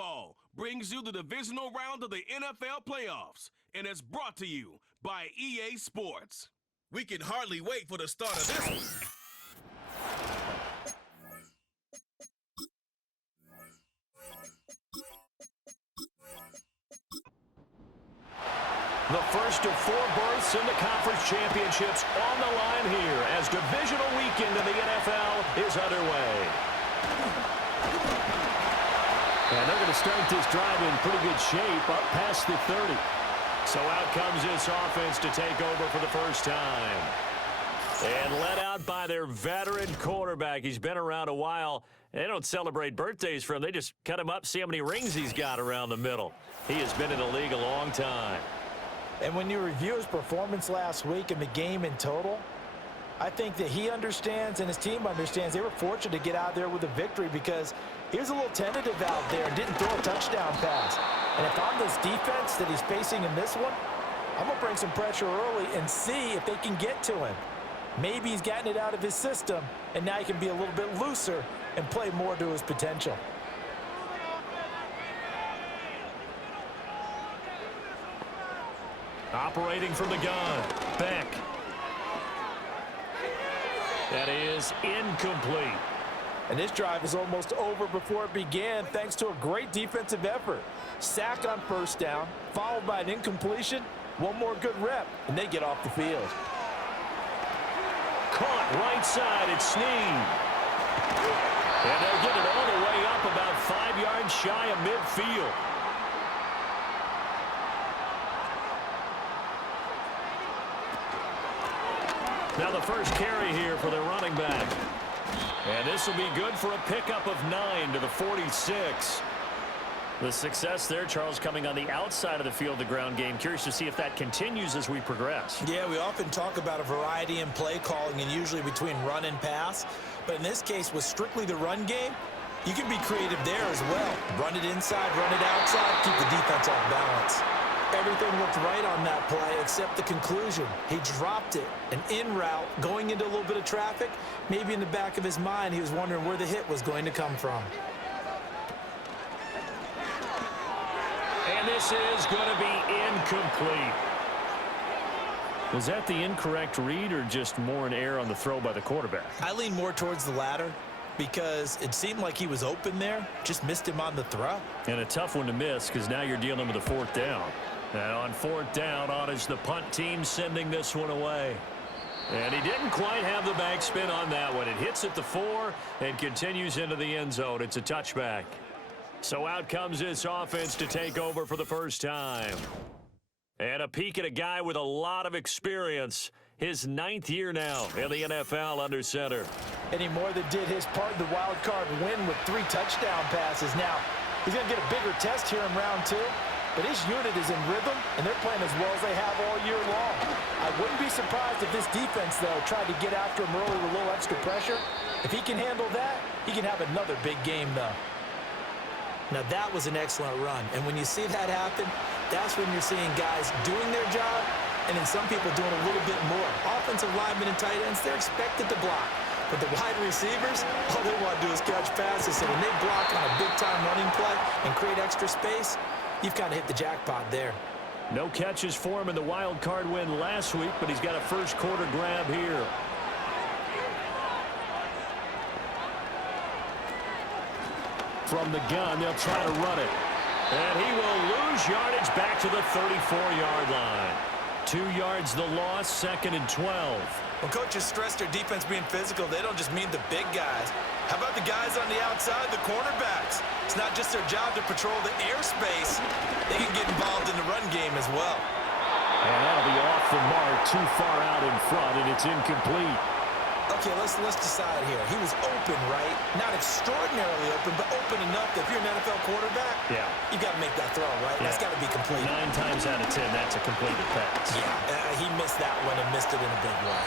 Baseball brings you the divisional round of the NFL playoffs and is brought to you by EA Sports. We can hardly wait for the start of this one. The first of 4 berths in the conference championships on the line here as divisional weekend in the NFL is underway. And they're going to start this drive in pretty good shape up past the 30. So out comes this offense to take over for the first time. And led out by their veteran quarterback. He's been around a while. They don't celebrate birthdays for him. They just cut him up, see how many rings he's got around the middle. He has been in the league a long time. And when you review his performance last week and the game in total, I think that he understands and his team understands they were fortunate to get out there with a victory because he was a little tentative out there and didn't throw a touchdown pass. And if I'm this defense that he's facing in this one, I'm going to bring some pressure early and see if they can get to him. Maybe he's gotten it out of his system, and now he can be a little bit looser and play more to his potential. Operating from the gun, Beck. That is incomplete. And this drive is almost over before it began thanks to a great defensive effort. Sack on first down, followed by an incompletion. One more good rep, and they get off the field. Caught right side, it's Snead. And they'll get it all the way up about 5 yards shy of midfield. Now the first carry here for the running back. And this will be good for a pickup of 9 to the 46. The success there, Charles, coming on the outside of the field, the ground game. Curious to see if that continues as we progress. Yeah, we often talk about a variety in play calling and usually between run and pass. But in this case, with strictly the run game, you can be creative there as well. Run it inside, run it outside, keep the defense off balance. Everything looked right on that play except the conclusion. He dropped it, an in route, going into a little bit of traffic. Maybe in the back of his mind, he was wondering where the hit was going to come from. And this is going to be incomplete. Was that the incorrect read or just more an error on the throw by the quarterback? I lean more towards the latter because it seemed like he was open there, just missed him on the throw. And a tough one to miss because now you're dealing with a 4th down. And on 4th down, on is the punt team sending this one away. And he didn't quite have the backspin on that one. It hits at the 4 and continues into the end zone. It's a touchback. So out comes this offense to take over for the first time. And a peek at a guy with a lot of experience. His 9th year now in the NFL under center. And he more than did his part in the wild card win with 3 touchdown passes. Now, he's going to get a bigger test here in round 2. But his unit is in rhythm, and they're playing as well as they have all year long. I wouldn't be surprised if this defense, though, tried to get after him early with a little extra pressure. If he can handle that, he can have another big game, though. Now, that was an excellent run. And when you see that happen, that's when you're seeing guys doing their job and then some people doing a little bit more. Offensive linemen and tight ends, they're expected to block. But the wide receivers, all they want to do is catch passes. So when they block on a big-time running play and create extra space, you've kind of hit the jackpot there. No catches for him in the wild card win last week, but he's got a first quarter grab here. From the gun, they'll try to run it. And he will lose yardage back to the 34-yard line. 2 yards the loss, 2nd and 12. When coaches stress their defense being physical, they don't just mean the big guys. How about the guys on the outside, the cornerbacks? It's not just their job to patrol the airspace. They can get involved in the run game as well. And that'll be off the mark, too far out in front, and it's incomplete. Okay, let's decide here. He was open, right? Not extraordinarily open, but open enough that if you're an NFL quarterback, you got to make that throw, right? Yeah. That's got to be complete. 9 times out of 10, that's a completed pass. Yeah, he missed that one and missed it in a big way.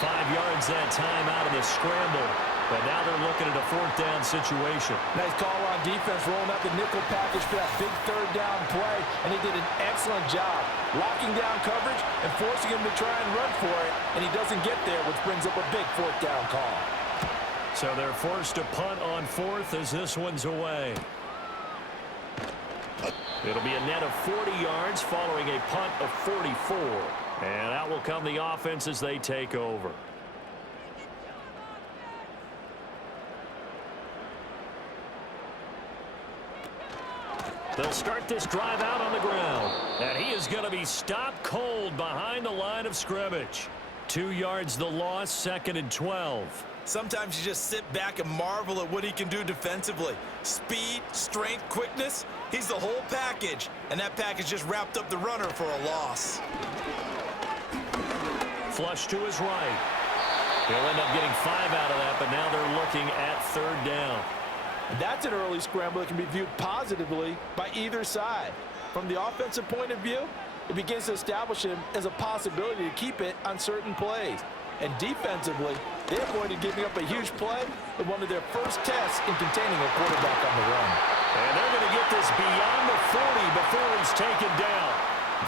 5 yards that time out of the scramble. But now they're looking at a 4th down situation. Nice call on defense, rolling out the nickel package for that big 3rd down play. And he did an excellent job locking down coverage and forcing him to try and run for it. And he doesn't get there, which brings up a big 4th down call. So they're forced to punt on 4th as this one's away. It'll be a net of 40 yards following a punt of 44. And out will come the offense as they take over. They'll start this drive out on the ground. And he is going to be stopped cold behind the line of scrimmage. 2 yards the loss, 2nd and 12. Sometimes you just sit back and marvel at what he can do defensively. Speed, strength, quickness, he's the whole package. And that package just wrapped up the runner for a loss. Flush to his right. He'll end up getting 5 out of that, but now they're looking at 3rd down. That's an early scramble that can be viewed positively by either side. From the offensive point of view, it begins to establish him as a possibility to keep it on certain plays. And defensively, they avoided giving up a huge play in one of their first tests in containing a quarterback on the run. And they're going to get this beyond the 40 before he's taken down.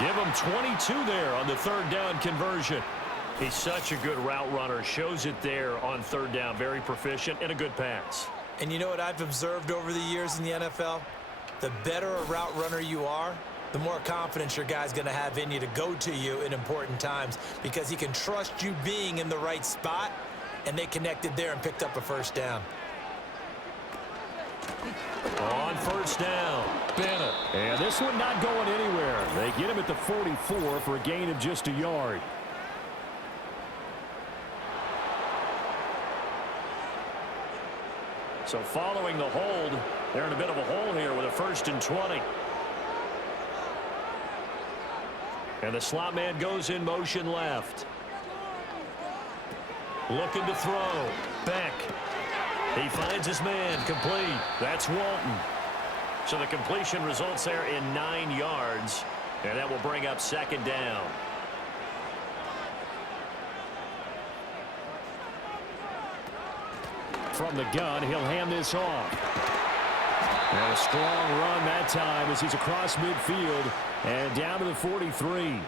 Give him 22 there on the 3rd down conversion. He's such a good route runner. Shows it there on 3rd down. Very proficient and a good pass. And you know what I've observed over the years in the NFL? The better a route runner you are, the more confidence your guy's going to have in you to go to you in important times because he can trust you being in the right spot, and they connected there and picked up a 1st down. On 1st down, Bennett. And this one not going anywhere. They get him at the 44 for a gain of just a yard. So following the hold, they're in a bit of a hole here with a 1st and 20. And the slot man goes in motion left. Looking to throw. Beck. He finds his man. Complete. That's Walton. So the completion results there in 9 yards. And that will bring up 2nd down. From the gun, he'll hand this off. And a strong run that time as he's across midfield and down to the 43.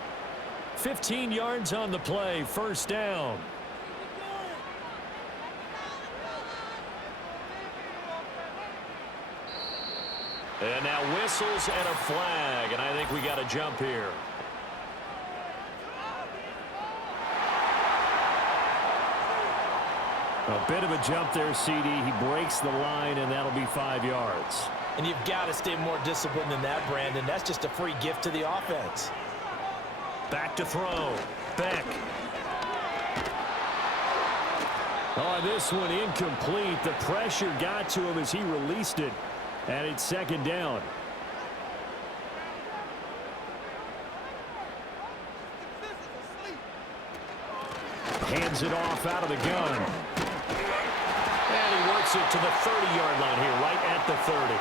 15 yards on the play, 1st down. And now whistles and a flag, and I think we got a jump here. A bit of a jump there, CD. He breaks the line, and that'll be 5 yards. And you've got to stay more disciplined than that, Brandon. That's just a free gift to the offense. Back to throw. Beck. Oh, this one incomplete. The pressure got to him as he released it. And it's 2nd down. Hands it off out of the gun. And he works it to the 30-yard line here, right at the 30.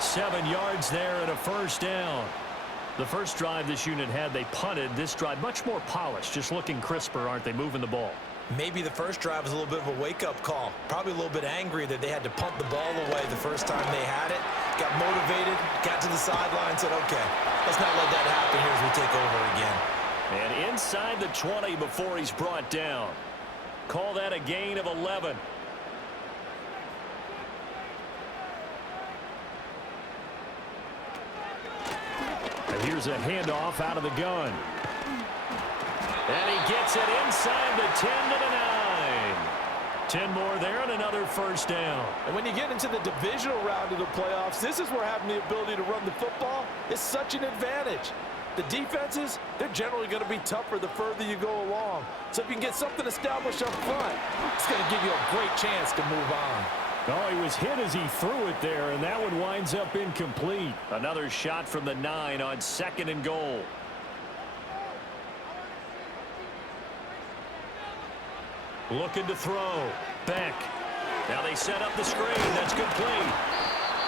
7 yards there and a 1st down. The first drive this unit had, they punted. This drive, much more polished, just looking crisper, aren't they, moving the ball? Maybe the first drive was a little bit of a wake-up call. Probably a little bit angry that they had to punt the ball away the first time they had it. Got motivated, got to the sideline, said, okay, let's not let that happen here as we take over again. And inside the 20 before he's brought down. Call that a gain of 11. And here's a handoff out of the gun. And he gets it inside the 10 to the 9. 10 more there and another 1st down. And when you get into the divisional round of the playoffs, this is where having the ability to run the football is such an advantage. The defenses, they're generally going to be tougher the further you go along. So if you can get something established up front, it's going to give you a great chance to move on. Oh, he was hit as he threw it there, and that one winds up incomplete. Another shot from the 9 on 2nd and goal. Looking to throw. Beck. Now they set up the screen. That's complete.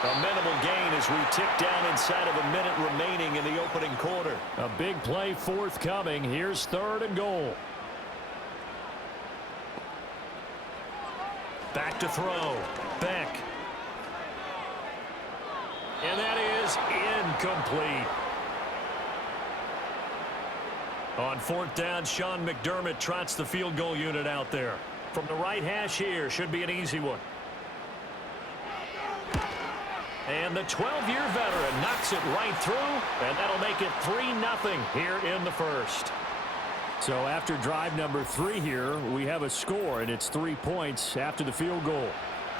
A minimal gain as we tick down inside of a minute remaining in the opening quarter. A big play forthcoming. Here's 3rd and goal. Back to throw. Beck. And that is incomplete. On 4th down, Sean McDermott trots the field goal unit out there. From the right hash here, should be an easy one. And the 12-year veteran knocks it right through, and that'll make it 3-0 here in the first. So after drive number 3 here, we have a score, and it's 3 points after the field goal.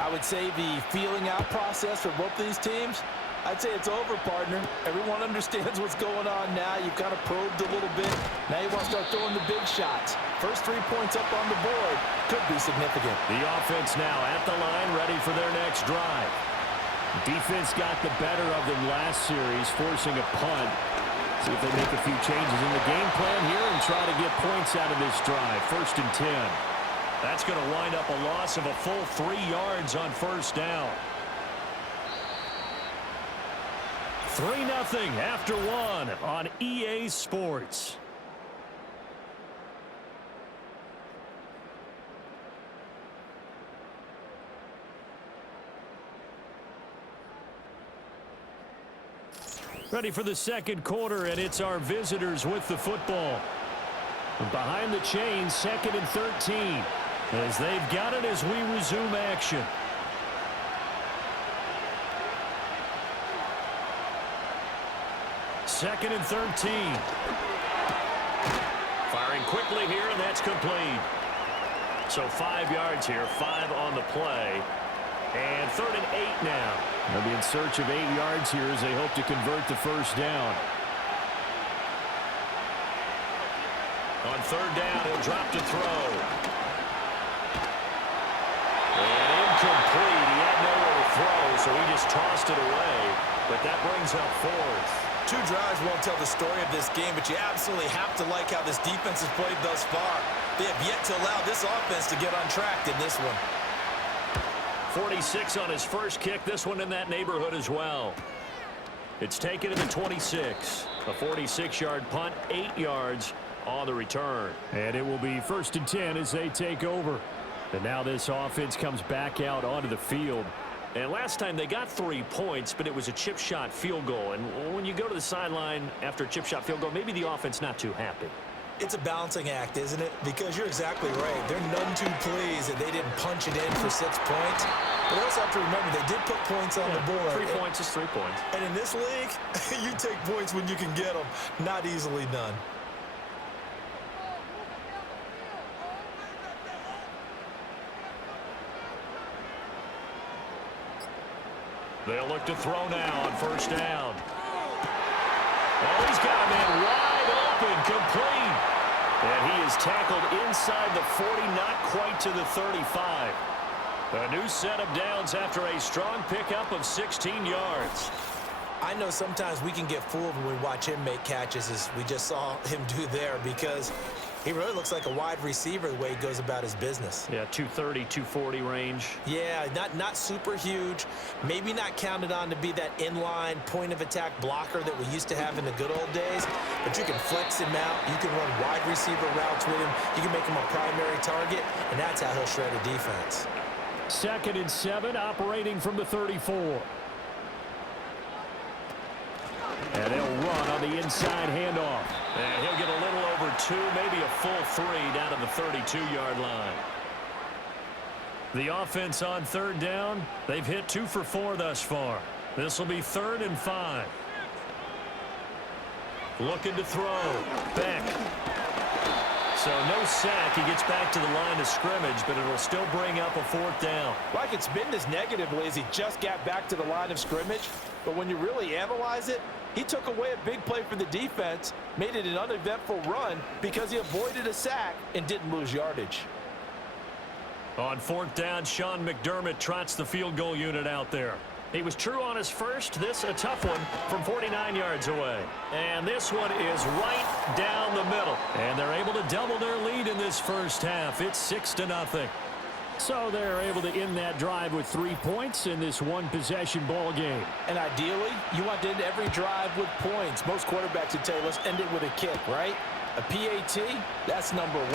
I would say the feeling out process for both of these teams, I'd say it's over, partner. Everyone understands what's going on now. You've kind of probed a little bit. Now you want to start throwing the big shots. First 3 points up on the board could be significant. The offense now at the line, ready for their next drive. Defense got the better of them last series, forcing a punt. See if they make a few changes in the game plan here and try to get points out of this drive. 1st and 10. That's going to wind up a loss of a full 3 yards on 1st down. 3-0 after 1 on EA Sports. Ready for the second quarter, and it's our visitors with the football. Behind the chains, 2nd and 13. As they've got it as we resume action. Second and 13. Firing quickly here, and that's complete. So 5 yards here, 5 on the play. And 3rd and 8 now. They'll be in search of 8 yards here as they hope to convert the 1st down. On 3rd down, he'll drop to throw. And incomplete. He had nowhere to throw, so he just tossed it away. But that brings up 4th. 2 drives won't tell the story of this game, but you absolutely have to like how this defense has played thus far. They have yet to allow this offense to get on track in this one. 46 on his first kick. This one in that neighborhood as well. It's taken to the 26. A 46-yard punt, 8 yards on the return. And it will be 1st and 10 as they take over. And now this offense comes back out onto the field. And last time they got 3 points, but it was a chip shot field goal. And when you go to the sideline after a chip shot field goal, maybe the offense not too happy. It's a balancing act, isn't it? Because you're exactly right. They're none too pleased that they didn't punch it in for 6 points. But they also have to remember they did put points on the board. 3 points is 3 points. And in this league, you take points when you can get them. Not easily done. They'll look to throw now on 1st down. Oh, he's got a man wide open, complete. And he is tackled inside the 40, not quite to the 35. A new set of downs after a strong pickup of 16 yards. I know sometimes we can get fooled when we watch him make catches, as we just saw him do there, because he really looks like a wide receiver the way he goes about his business. Yeah, 230, 240 range. Yeah, not super huge. Maybe not counted on to be that inline point-of-attack blocker that we used to have in the good old days. But you can flex him out. You can run wide receiver routes with him. You can make him a primary target, and that's how he'll shred a defense. 2nd and 7, operating from the 34. And they'll run on the inside handoff. And he'll get a little over 2, maybe a full 3 down to the 32-yard line. The offense on 3rd down, they've hit 2 for 4 thus far. This will be 3rd and 5. Looking to throw. Beck. So no sack. He gets back to the line of scrimmage, but it'll still bring up a 4th down. Well, I could spin this negatively as he just got back to the line of scrimmage. But when you really analyze it, he took away a big play for the defense, made it an uneventful run because he avoided a sack and didn't lose yardage. On 4th down, Sean McDermott trots the field goal unit out there. He was true on his first. This a tough one from 49 yards away. And this one is right down the middle. And they're able to double their lead in this first half. It's 6-0. So they're able to end that drive with 3 points in this one-possession ball game. And ideally, you want to end every drive with points. Most quarterbacks would tell you, let's end it with a kick, right? A PAT, that's number 1.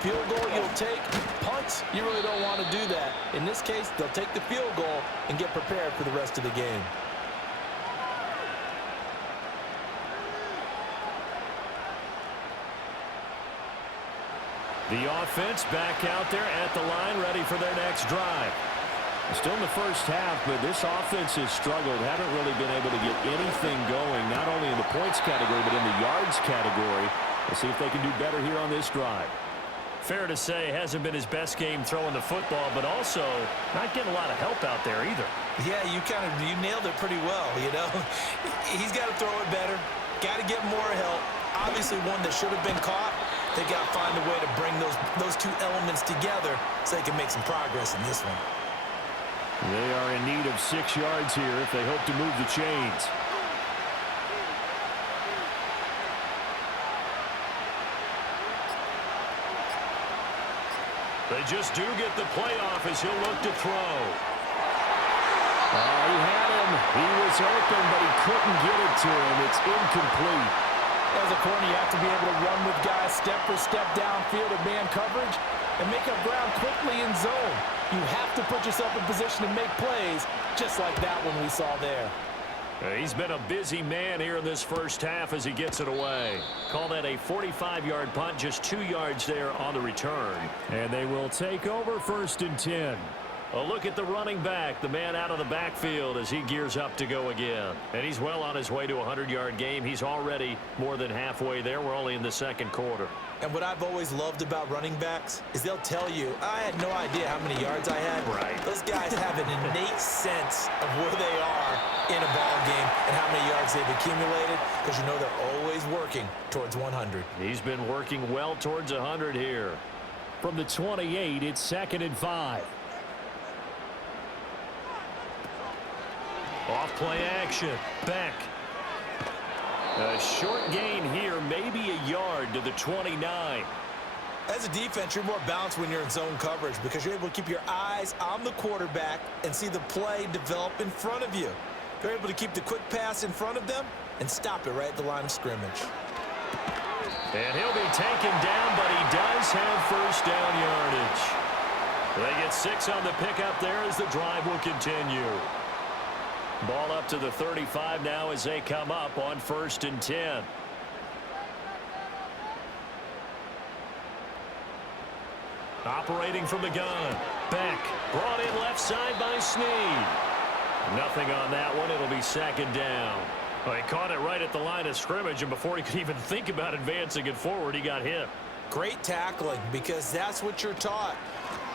Field goal you'll take. Punts, you really don't want to do that. In this case, they'll take the field goal and get prepared for the rest of the game. The offense back out there at the line, ready for their next drive. Still in the first half, but this offense has struggled. Haven't really been able to get anything going, not only in the points category, but in the yards category. We'll see if they can do better here on this drive. Fair to say, hasn't been his best game throwing the football, but also not getting a lot of help out there either. Yeah, you nailed it pretty well, you know. He's got to throw it better. Got to get more help. Obviously one that should have been caught. They got to find a way to bring those two elements together so they can make some progress in this one. They are in need of 6 yards here if they hope to move the chains. They just do get the playoff as he'll look to throw. He had him. He was open, but he couldn't get it to him. It's incomplete. As a corner, you have to be able to run with guys step for step downfield at man coverage and make up ground quickly in zone. You have to put yourself in position to make plays, just like that one we saw there. He's been a busy man here in this first half as he gets it away. Call that a 45-yard punt, just 2 yards there on the return. And they will take over 1st and 10. A look at the running back, the man out of the backfield as he gears up to go again. And he's well on his way to a 100-yard game. He's already more than halfway there. We're only in the second quarter. And what I've always loved about running backs is they'll tell you, I had no idea how many yards I had. Right. Those guys have an innate sense of where they are in a ball game and how many yards they've accumulated, because you know they're always working towards 100. He's been working well towards 100 here. From the 28, it's 2nd and 5. Off play action. Beck. A short gain here, maybe a yard to the 29. As a defense, you're more balanced when you're in zone coverage because you're able to keep your eyes on the quarterback and see the play develop in front of you. You're able to keep the quick pass in front of them and stop it right at the line of scrimmage. And he'll be taken down, but he does have 1st down yardage. They get 6 on the pickup there as the drive will continue. Ball up to the 35 now as they come up on 1st and 10. Operating from the gun. Beck brought in left side by Snead. Nothing on that one. It'll be 2nd down. Well, he caught it right at the line of scrimmage, and before he could even think about advancing it forward, he got hit. Great tackling, because that's what you're taught.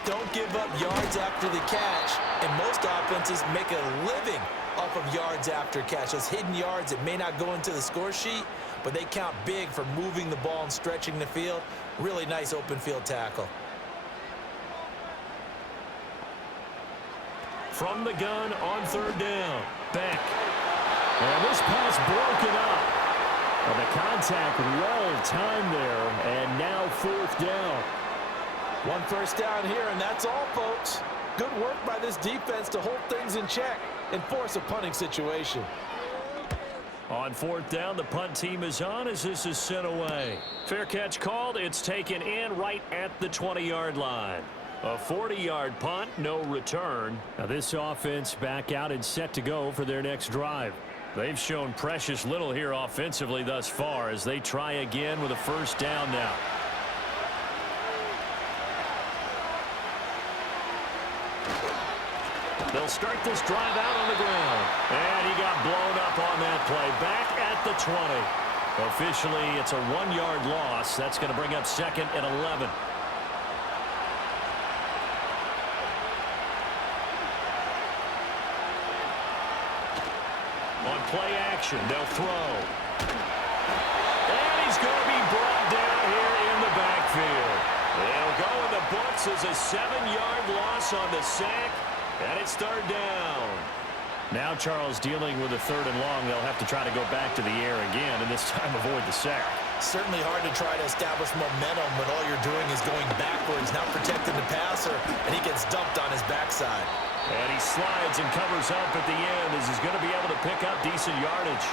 Don't give up yards after the catch, and most offenses make a living off of yards after catch. Those hidden yards that may not go into the score sheet, but they count big for moving the ball and stretching the field. Really nice open field tackle. From the gun on 3rd down. Beck. And this pass broken up. And the contact well timed there. And now 4th down. 1 first down here, and that's all, folks. Good work by this defense to hold things in check and force a punting situation. On 4th down, the punt team is on as this is sent away. Fair catch called. It's taken in right at the 20-yard line. A 40-yard punt, no return. Now this offense back out and set to go for their next drive. They've shown precious little here offensively thus far as they try again with a 1st down now. They'll start this drive out on the ground. And he got blown up on that play. Back at the 20. Officially, it's a 1-yard loss. That's going to bring up 2nd and 11. On play action, they'll throw. And he's going to be brought down here in the backfield. They'll go in the books as a 7-yard loss on the sack. And it's 3rd down. Now Charles dealing with a 3rd and long. They'll have to try to go back to the air again and this time avoid the sack. Certainly hard to try to establish momentum when all you're doing is going backwards, not protecting the passer, and he gets dumped on his backside. And he slides and covers up at the end as he's going to be able to pick up decent yardage.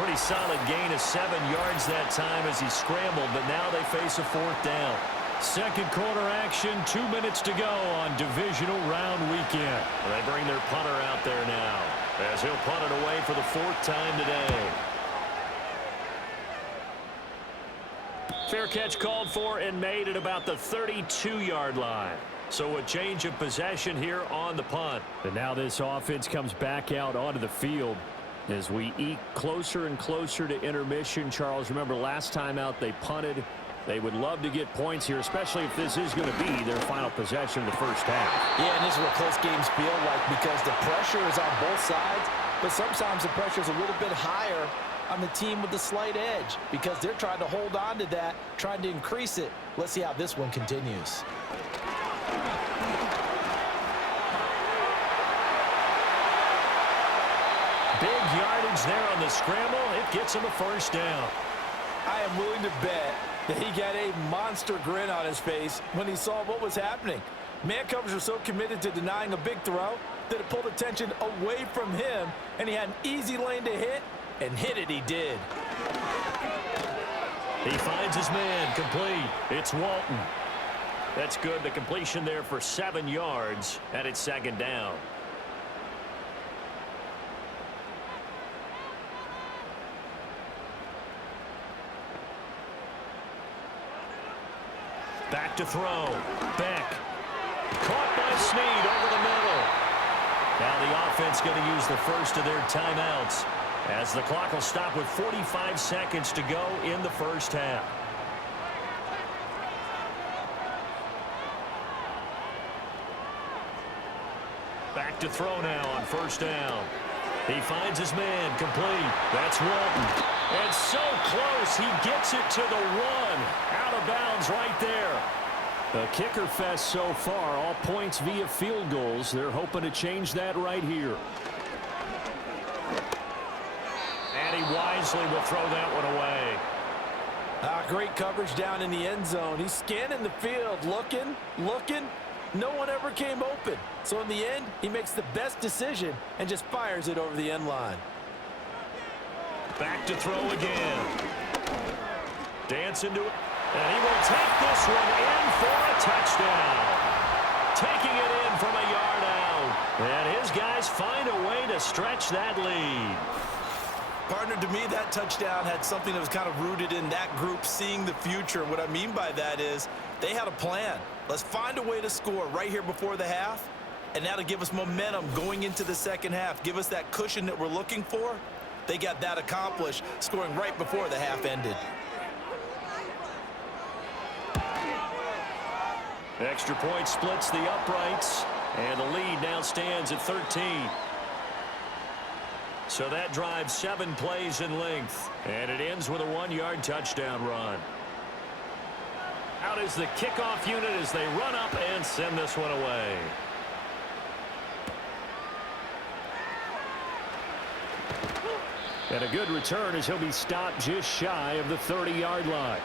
Pretty solid gain of 7 yards that time as he scrambled, but now they face a 4th down. Second quarter action, 2 minutes to go on divisional round weekend. They bring their punter out there now as he'll punt it away for the 4th time today. Fair catch called for and made at about the 32-yard line. So a change of possession here on the punt. And now this offense comes back out onto the field as we eke closer and closer to intermission. Charles, remember last time out they punted. They would love to get points here, especially if this is going to be their final possession in the first half. Yeah, and this is what close games feel like because the pressure is on both sides, but sometimes the pressure is a little bit higher on the team with the slight edge because they're trying to hold on to that, trying to increase it. Let's see how this one continues. Big yardage there on the scramble. It gets him a first down. I am willing to bet that he got a monster grin on his face when he saw what was happening. Man covers were so committed to denying a big throw that it pulled attention away from him, and he had an easy lane to hit, and hit it he did. He finds his man complete. It's Walton. That's good. The completion there for 7 yards, and it's second down. Back to throw. Beck. Caught by Snead over the middle. Now the offense going to use the first of their timeouts as the clock will stop with 45 seconds to go in the first half. Back to throw now on first down. He finds his man complete. That's Walton. And so close, he gets it to the one. Out of bounds right there. A kicker fest so far, all points via field goals. They're hoping to change that right here. And he wisely will throw that one away. Great coverage down in the end zone. He's scanning the field, looking. No one ever came open. So in the end, he makes the best decision and just fires it over the end line. Back to throw again. Dance into it. And he will take this one in for a touchdown. Taking it in from a yard out. And his guys find a way to stretch that lead. Partner, to me, that touchdown had something that was kind of rooted in that group seeing the future. What I mean by that is they had a plan. Let's find a way to score right here before the half. And now to give us momentum going into the second half, give us that cushion that we're looking for. They got that accomplished, scoring right before the half ended. Extra point splits the uprights, and the lead now stands at 13. So that drives 7 plays in length, and it ends with a 1-yard touchdown run. Out is the kickoff unit as they run up and send this one away. And a good return as he'll be stopped just shy of the 30-yard line.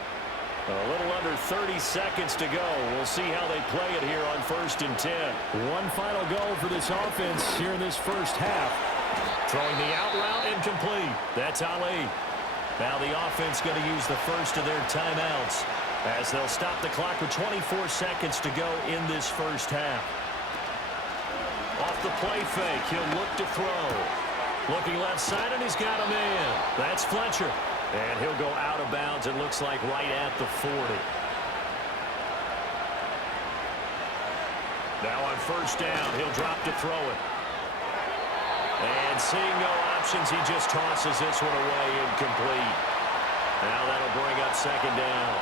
A little under 30 seconds to go. We'll see how they play it here on 1st and 10. One final go for this offense here in this first half. Throwing the out route incomplete. That's Ali. Now the offense going to use the first of their timeouts as they'll stop the clock with 24 seconds to go in this first half. Off the play fake, he'll look to throw. Looking left side, and he's got a man. That's Fletcher. And he'll go out of bounds, it looks like right at the 40. Now on first down, he'll drop to throw it. And seeing no options, he just tosses this one away incomplete. Now that'll bring up second down.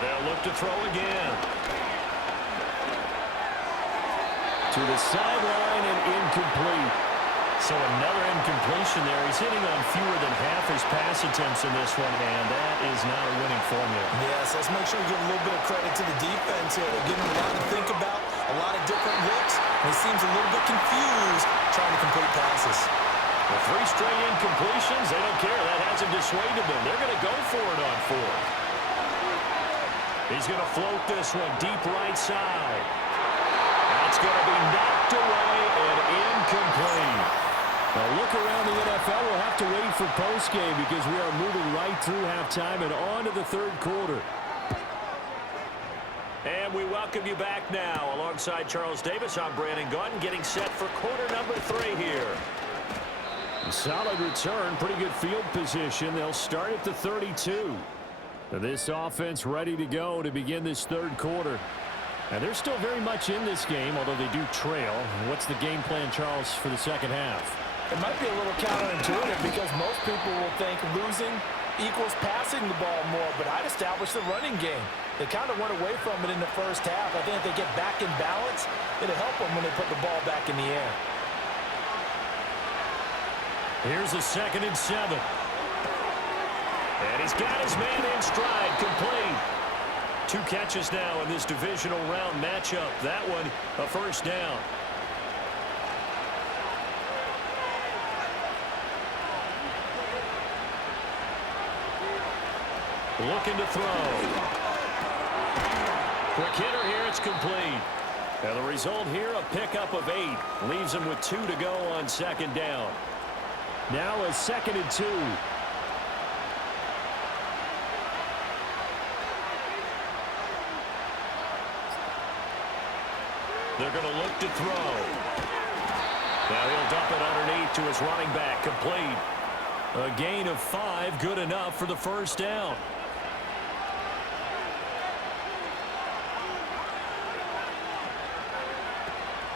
They'll look to throw again. To the sideline and incomplete. So another incompletion there. He's hitting on fewer than half his pass attempts in this one, and that is not a winning formula. Yes, let's make sure we give a little bit of credit to the defense here. They're giving him a lot to think about, a lot of different looks, and he seems a little bit confused trying to complete passes. Well, 3 straight incompletions, they don't care. That hasn't dissuaded them. They're going to go for it on 4th. He's going to float this one deep right side. That's going to be knocked away and incomplete. A look around the NFL, we'll have to wait for postgame because we are moving right through halftime and on to the 3rd quarter. And we welcome you back now. Alongside Charles Davis, I'm Brandon Gautin, getting set for quarter number 3 here. Solid return, pretty good field position. They'll start at the 32. This offense ready to go to begin this third quarter. And they're still very much in this game, although they do trail. What's the game plan, Charles, for the second half? It might be a little counterintuitive because most people will think losing equals passing the ball more, but I'd establish the running game. They kind of went away from it in the first half. I think if they get back in balance, it'll help them when they put the ball back in the air. Here's a 2nd and 7. And he's got his man in stride, complete. 2 catches now in this divisional round matchup. That one, a first down. Looking to throw. Quick hitter here, it's complete. And the result here, a pickup of 8. Leaves him with 2 to go on 2nd down. Now a 2nd and 2. They're going to look to throw. Now he'll dump it underneath to his running back, complete. A gain of 5, good enough for the first down.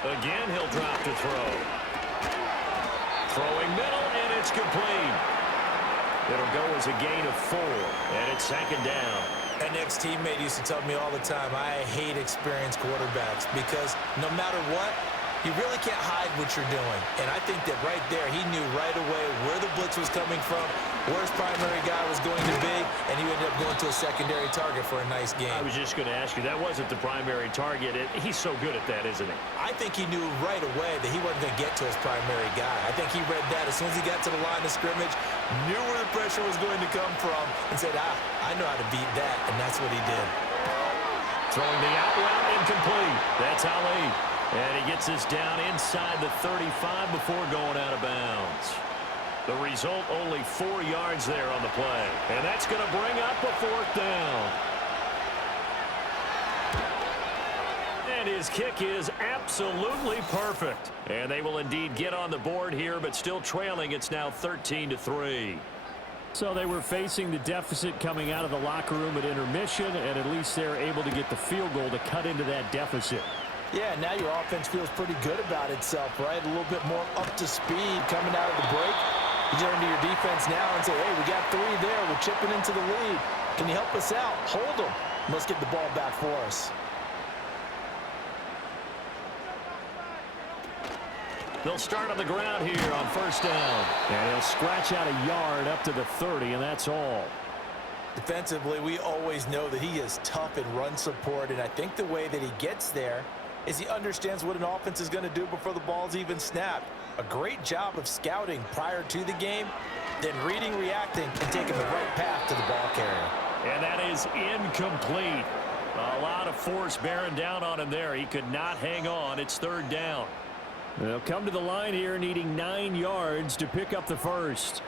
Again, he'll drop to throw. Throwing middle, and it's complete. It'll go as a gain of 4, and it's 2nd down. An ex-teammate used to tell me all the time, I hate experienced quarterbacks because no matter what, you really can't hide what you're doing. And I think that right there, he knew right away where the blitz was coming from, where his primary guy was going to be, and he ended up going to a secondary target for a nice game. I was just going to ask you, that wasn't the primary target. He's so good at that, isn't he? I think he knew right away that he wasn't going to get to his primary guy. I think he read that as soon as he got to the line of scrimmage, knew where the pressure was going to come from, and said, I know how to beat that, and that's what he did. Throwing the out route, incomplete. That's Ali. And he gets this down inside the 35 before going out of bounds. The result, only 4 yards there on the play. And that's going to bring up a 4th down. And his kick is absolutely perfect. And they will indeed get on the board here, but still trailing. It's now 13-3. So they were facing the deficit coming out of the locker room at intermission, and at least they're able to get the field goal to cut into that deficit. Yeah, now your offense feels pretty good about itself, right? A little bit more up to speed coming out of the break. You turn to your defense now and say, hey, we got 3 there. We're chipping into the lead. Can you help us out? Hold them. Let's get the ball back for us. They'll start on the ground here on 1st down. And he'll scratch out a yard up to the 30, and that's all. Defensively, we always know that he is tough in run support, and I think the way that he gets there is he understands what an offense is going to do before the ball's even snapped. A great job of scouting prior to the game, then reading, reacting, and taking the right path to the ball carrier. And that is incomplete. A lot of force bearing down on him there. He could not hang on. It's 3rd down. They'll come to the line here needing 9 yards to pick up the first.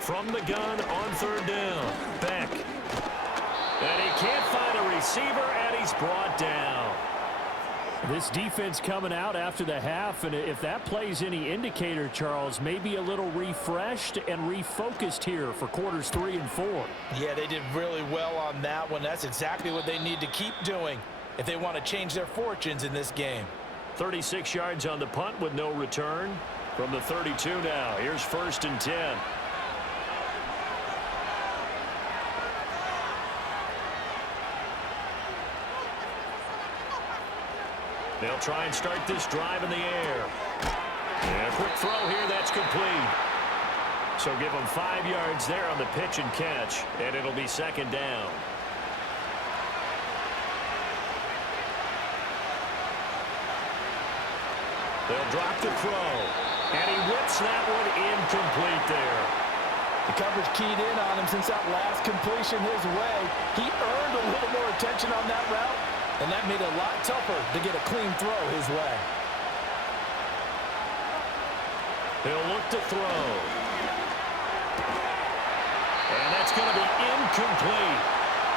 From the gun on 3rd down. Beck. And he can't find a receiver, and he's brought down. This defense coming out after the half, and if that plays any indicator, Charles, maybe a little refreshed and refocused here for quarters 3 and 4. Yeah, they did really well on that one. That's exactly what they need to keep doing if they want to change their fortunes in this game. 36 yards on the punt with no return. From the 32 now, here's 1st and 10. They'll try and start this drive in the air. And a quick throw here, that's complete. So give them 5 yards there on the pitch and catch, and it'll be 2nd down. They'll drop the throw, and he whips that one incomplete there. The coverage keyed in on him since that last completion his way. He earned a little more attention on that route, and that made it a lot tougher to get a clean throw his way. He'll look to throw. And that's going to be incomplete.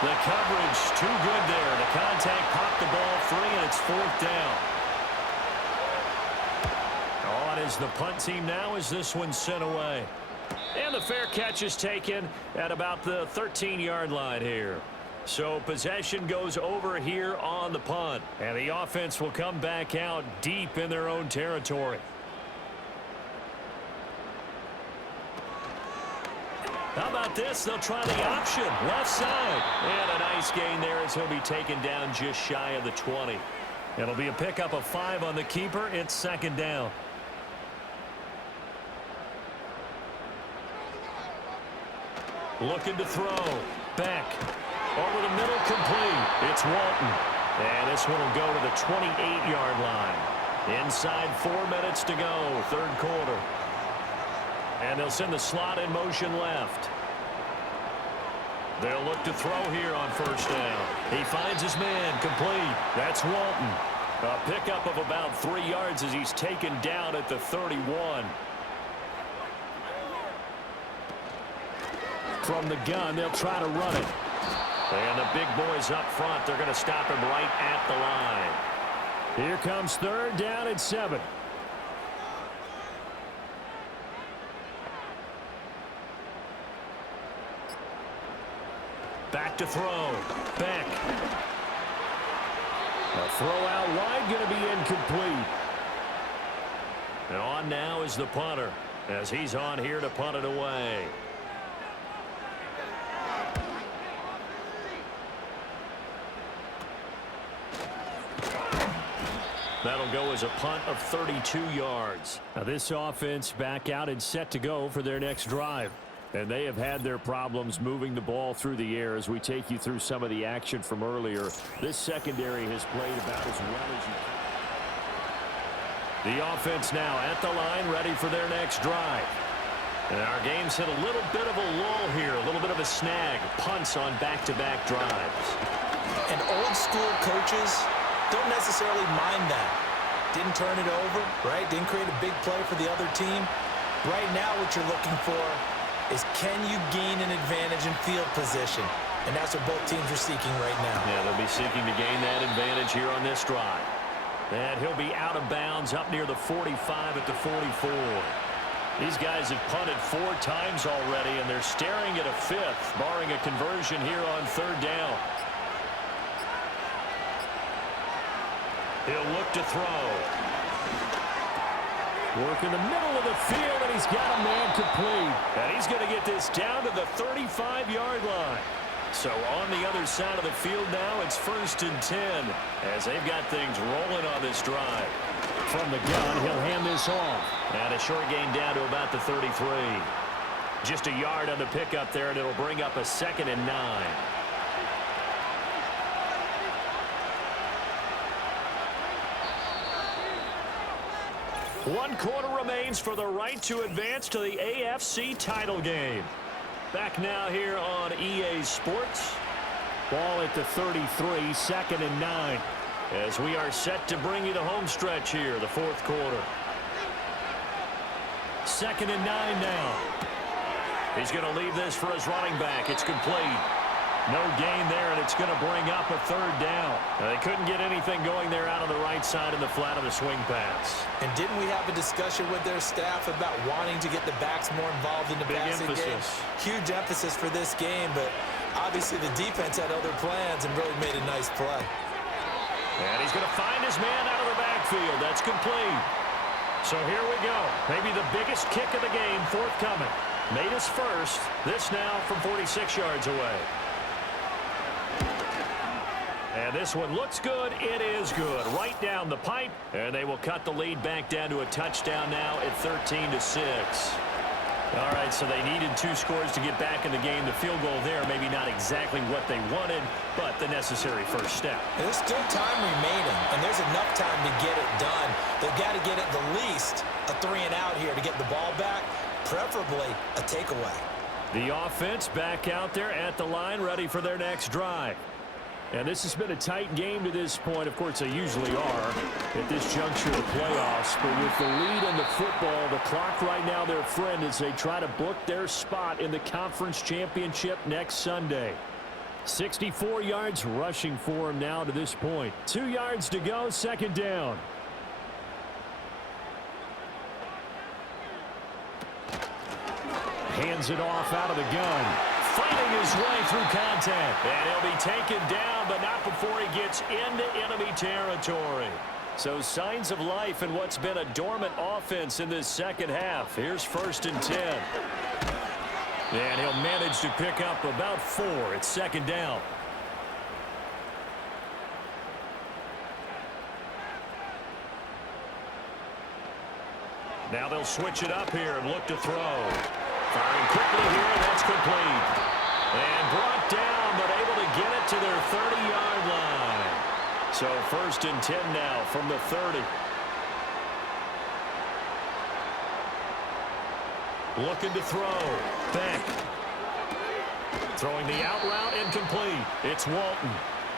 The coverage too good there. The contact popped the ball free, and it's 4th down. On is the punt team now as this one's sent away. And the fair catch is taken at about the 13-yard line here. So possession goes over here on the punt. And the offense will come back out deep in their own territory. How about this? They'll try the option. Left side. And a nice gain there as he'll be taken down just shy of the 20. It'll be a pickup of 5 on the keeper. It's second down. Looking to throw. Beck. Over the middle, complete. It's Walton. And this one will go to the 28-yard line. Inside 4 minutes to go, third quarter. And they'll send the slot in motion left. They'll look to throw here on first down. He finds his man, complete. That's Walton. A pickup of about 3 yards as he's taken down at the 31. From the gun, they'll try to run it. And the big boys up front, they're going to stop him right at the line. Here comes third down and 7. Back to throw. Beck. A throw out wide, going to be incomplete. And on now is the punter, as he's on here to punt it away. That'll go as a punt of 32 yards. Now this offense back out and set to go for their next drive. And they have had their problems moving the ball through the air as we take you through some of the action from earlier. This secondary has played about as well as you can. The offense now at the line, ready for their next drive. And our game's hit a little bit of a lull here, a little bit of a snag. Punts on back-to-back drives. And old school coaches don't necessarily mind that. Didn't turn it over, right? Didn't create a big play for the other team. Right now what you're looking for is, can you gain an advantage in field position? And that's what both teams are seeking right now. Yeah, they'll be seeking to gain that advantage here on this drive. And he'll be out of bounds up near the 45 at the 44. These guys have punted 4 times already, and they're staring at a 5th, barring a conversion here on third down. He'll look to throw. Work in the middle of the field, and he's got a man complete. And he's going to get this down to the 35-yard line. So on the other side of the field now, it's 1st and 10 as they've got things rolling on this drive. From the gun, he'll hand this off. And a short gain down to about the 33. Just a yard on the pickup there, and it'll bring up a 2nd and 9. One quarter remains for the right to advance to the AFC title game. Back now here on EA Sports. Ball at the 33, 2nd and 9. As we are set to bring you the home stretch here, the 4th quarter. 2nd and 9 now. He's going to leave this for his running back. It's complete. No gain there, and it's going to bring up a 3rd down. They couldn't get anything going there out on the right side in the flat of the swing pass. And didn't we have a discussion with their staff about wanting to get the backs more involved in the passing game? Huge emphasis for this game, but obviously the defense had other plans and really made a nice play. And he's going to find his man out of the backfield. That's complete. So here we go. Maybe the biggest kick of the game forthcoming. Made his first. This now from 46 yards away. And this one looks good. It is good. Right down the pipe. And they will cut the lead back down to a touchdown now at 13-6. All right, so they needed 2 scores to get back in the game. The field goal there, maybe not exactly what they wanted, but the necessary first step. And there's still time remaining, and there's enough time to get it done. They've got to get at the least a 3-and-out here to get the ball back, preferably a takeaway. The offense back out there at the line, ready for their next drive. And this has been a tight game to this point. Of course, they usually are at this juncture of the playoffs. But with the lead in the football, the clock right now their friend as they try to book their spot in the conference championship next Sunday. 64 yards rushing for him now to this point. 2 yards to go, 2nd down. hands it off out of the gun. Fighting his way through contact. And he'll be taken down, but not before he gets into enemy territory. So signs of life in what's been a dormant offense in this second half. Here's 1st and 10. And he'll manage to pick up about 4. It's 2nd down. Now they'll switch it up here and look to throw. Firing quickly here, and that's complete. And brought down, but able to get it to their 30-yard line. So 1st and 10 now from the 30. Looking to throw. Beck. Throwing the out route, incomplete. It's Walton.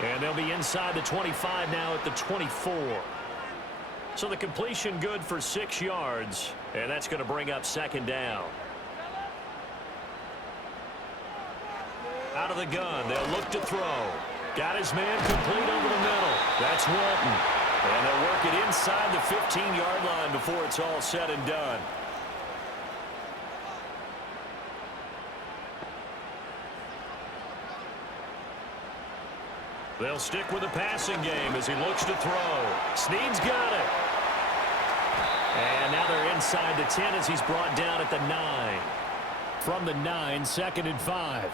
And they'll be inside the 25 now at the 24. So the completion good for 6 yards, and that's going to bring up 2nd down. Out of the gun, they'll look to throw. Got his man complete over the middle. That's Walton. And they'll work it inside the 15-yard line before it's all said and done. They'll stick with the passing game as he looks to throw. Snead's got it. And now they're inside the 10 as he's brought down at the 9. From the 9, 2nd and 5.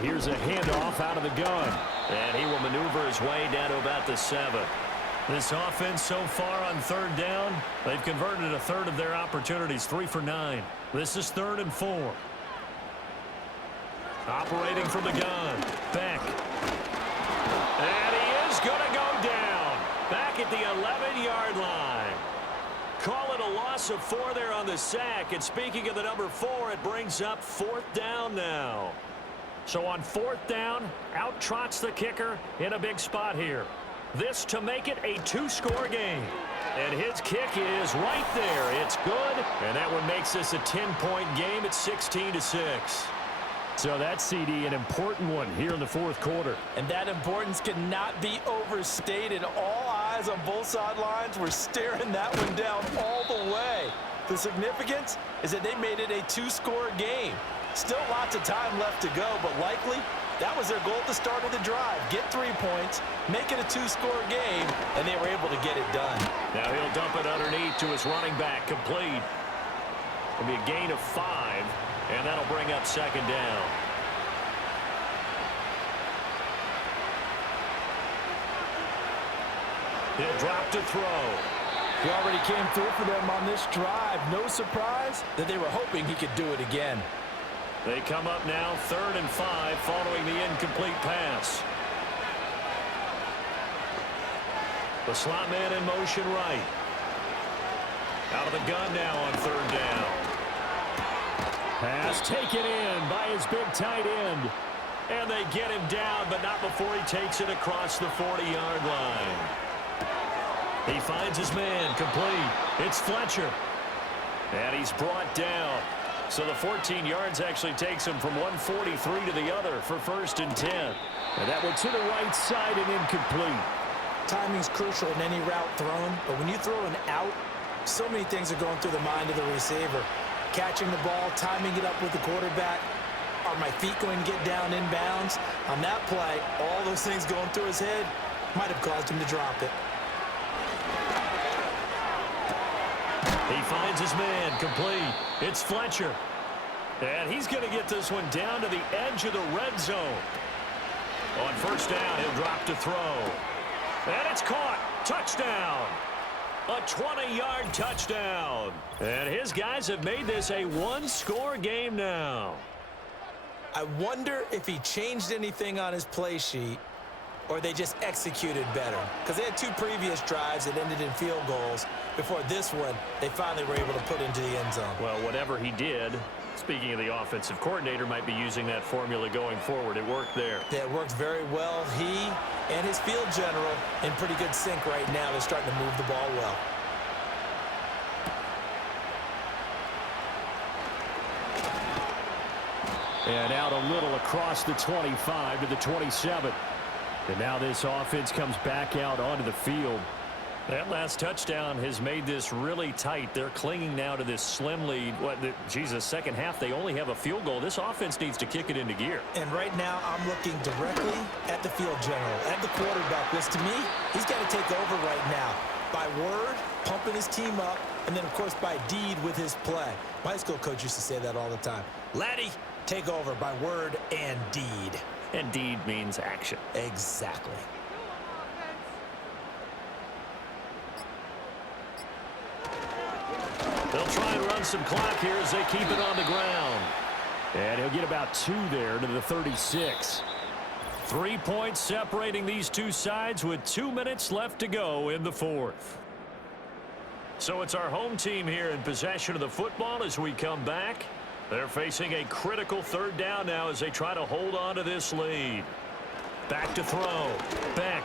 Here's a handoff out of the gun. And he will maneuver his way down to about the 7. This offense so far on 3rd down, they've converted a third of their opportunities, 3 for 9. This is 3rd and 4. Operating from the gun. Beck. And he is going to go down. Back at the 11-yard line. Call it a loss of 4 there on the sack. And speaking of the number 4, it brings up 4th down now. So on 4th down, out trots the kicker in a big spot here. This to make it a 2-score game. And his kick is right there. It's good. And that one makes this a 10-point game at 16-6. So that's, CD, an important one here in the 4th quarter. And that importance cannot be overstated. All eyes on both sidelines were staring that one down all the way. The significance is that they made it a 2-score game. Still lots of time left to go, but likely that was their goal at the start of the drive. Get 3 points, make it a 2-score game, and they were able to get it done. Now he'll dump it underneath to his running back, complete. It'll be a gain of 5, and that'll bring up 2nd down. He'll drop to throw. He already came through for them on this drive. No surprise that they were hoping he could do it again. They come up now 3rd and 5 following the incomplete pass. The slot man in motion right. Out of the gun now on 3rd down. Pass taken in by his big tight end. And they get him down, but not before he takes it across the 40-yard line. He finds his man, complete. It's Fletcher. And he's brought down. So the 14 yards actually takes him from 143 to the other for 1st and 10. And that one to the right side and incomplete. Timing's crucial in any route thrown, but when you throw an out, so many things are going through the mind of the receiver. Catching the ball, timing it up with the quarterback. Are my feet going to get down inbounds? On that play, all those things going through his head might have caused him to drop it. He finds his man, complete. It's Fletcher. And he's going to get this one down to the edge of the red zone. On 1st down, he'll drop to throw. And it's caught. Touchdown. A 20-yard touchdown. And his guys have made this a 1-score game now. I wonder if he changed anything on his play sheet or they just executed better. Because they had 2 previous drives that ended in field goals. Before this one, they finally were able to put into the end zone. Well, whatever he did, speaking of the offensive coordinator, might be using that formula going forward. It worked there. Yeah, it worked very well. He and his field general in pretty good sync right now. They're starting to move the ball well. And out a little across the 25 to the 27. And now this offense comes back out onto the field. That last touchdown has made this really tight. They're clinging now to this slim lead. Second half, they only have a field goal. This offense needs to kick it into gear. And right now, I'm looking directly at the field general, at the quarterback, because to me, he's got to take over right now. By word, pumping his team up, and then, of course, by deed with his play. My high school coach used to say that all the time. Laddie, take over by word and deed. And deed means action. Exactly. They'll try and run some clock here as they keep it on the ground. And he'll get about 2 there to the 36. 3 points separating these two sides with 2 minutes left to go in the fourth. So it's our home team here in possession of the football as we come back. They're facing a critical third down now as they try to hold on to this lead. Back to throw. Beck.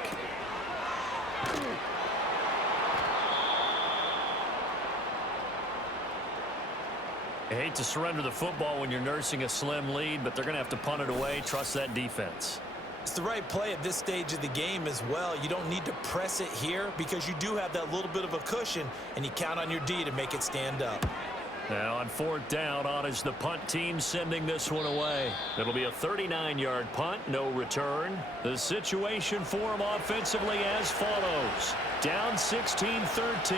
I hate to surrender the football when you're nursing a slim lead, but they're going to have to punt it away. Trust that defense. It's the right play at this stage of the game as well. You don't need to press it here because you do have that little bit of a cushion, and you count on your D to make it stand up. Now on fourth down, on is the punt team sending this one away. It'll be a 39-yard punt, no return. The situation for them offensively as follows. Down 16-13,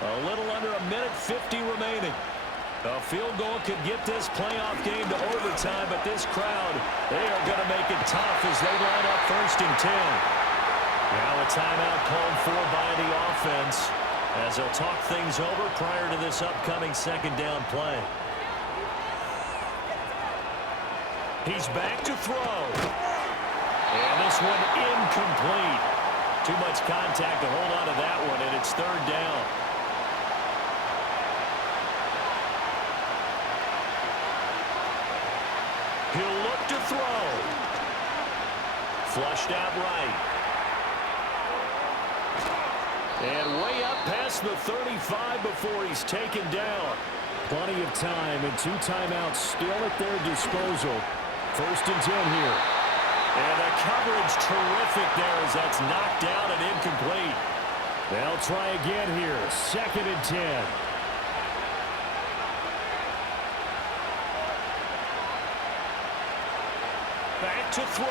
a little under a minute 50 remaining. A field goal could get this playoff game to overtime, but this crowd, they are going to make it tough as they line up 1st and 10. Now a timeout called for by the offense as they'll talk things over prior to this upcoming 2nd down play. He's back to throw. And this one incomplete. Too much contact to hold on to that one, and it's 3rd down. He'll look to throw. Flushed out right. And way up past the 35 before he's taken down. Plenty of time and 2 timeouts still at their disposal. 1st and 10 here. And the coverage terrific there as that's knocked down and incomplete. They'll try again here. 2nd and 10. Back to throw.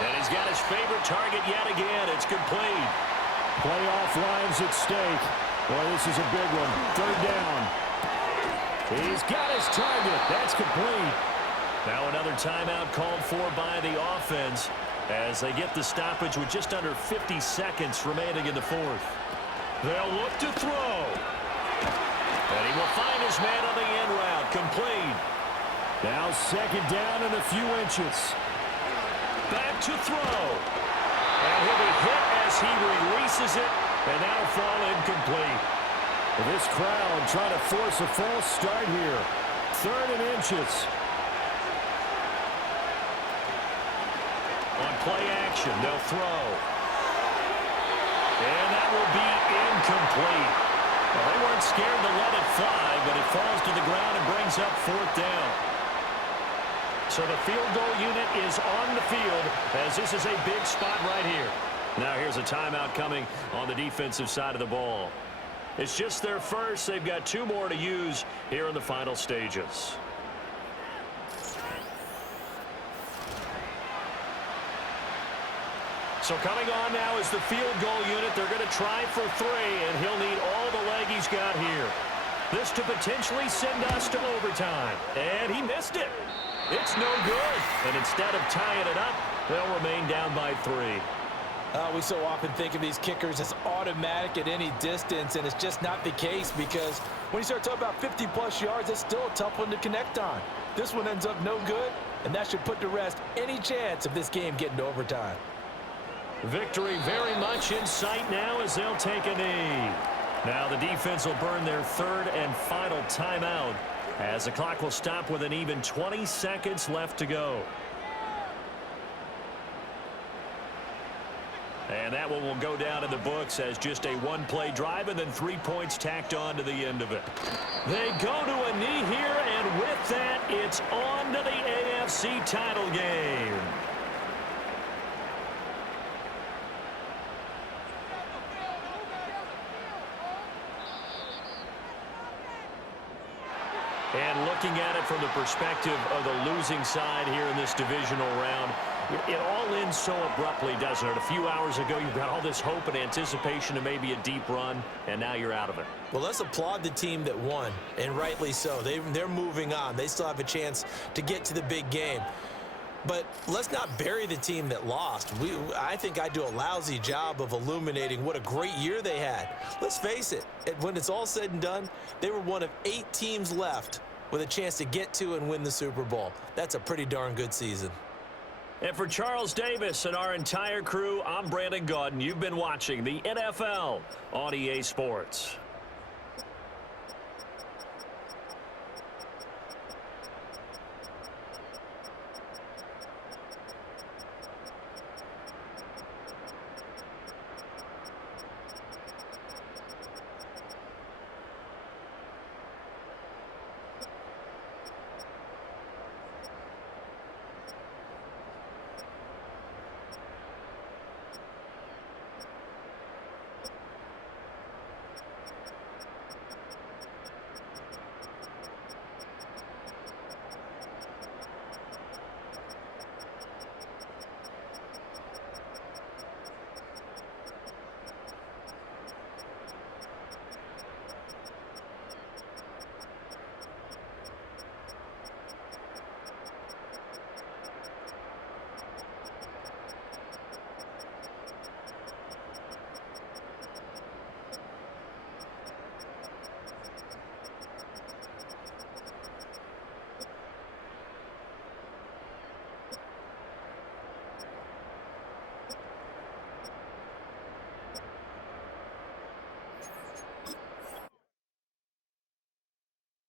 And he's got his favorite target yet again. It's complete. Playoff lives at stake. Boy, this is a big one. 3rd down. He's got his target. That's complete. Now another timeout called for by the offense as they get the stoppage with just under 50 seconds remaining in the fourth. They'll look to throw. And he will find his man on the end route. Complete. Now 2nd down and a few inches. Back to throw. And he'll be hit as he releases it, and that'll fall incomplete. This crowd trying to force a false start here. 3rd and inches. On play action, they'll throw. And that will be incomplete. Well, they weren't scared to let it fly, but it falls to the ground and brings up 4th down. So the field goal unit is on the field as this is a big spot right here. Now here's a timeout coming on the defensive side of the ball. It's just their first. They've got 2 more to use here in the final stages. So coming on now is the field goal unit. They're going to try for 3, and he'll need all the leg he's got here. This to potentially send us to overtime. And he missed it. It's no good. And instead of tying it up, they'll remain down by 3. We so often think of these kickers as automatic at any distance, and it's just not the case because when you start talking about 50-plus yards, it's still a tough one to connect on. This one ends up no good, and that should put to rest any chance of this game getting to overtime. Victory very much in sight now as they'll take a knee. Now the defense will burn their 3rd and final timeout as the clock will stop with an even 20 seconds left to go. And that one will go down in the books as just a 1-play drive and then 3 points tacked on to the end of it. They go to a knee here, and with that, it's on to the AFC title game. looking at it from the perspective of the losing side here in this divisional round, it all ends so abruptly, doesn't it? A few hours ago, you've got all this hope and anticipation of maybe a deep run, and now you're out of it. Well, let's applaud the team that won, and rightly so. They're moving on. They still have a chance to get to the big game. But let's not bury the team that lost. I think I do a lousy job of illuminating what a great year they had. Let's face it, when it's all said and done, they were one of 8 teams left with a chance to get to and win the Super Bowl. That's a pretty darn good season. And for Charles Davis and our entire crew, I'm Brandon Gaudin. You've been watching the NFL on EA Sports.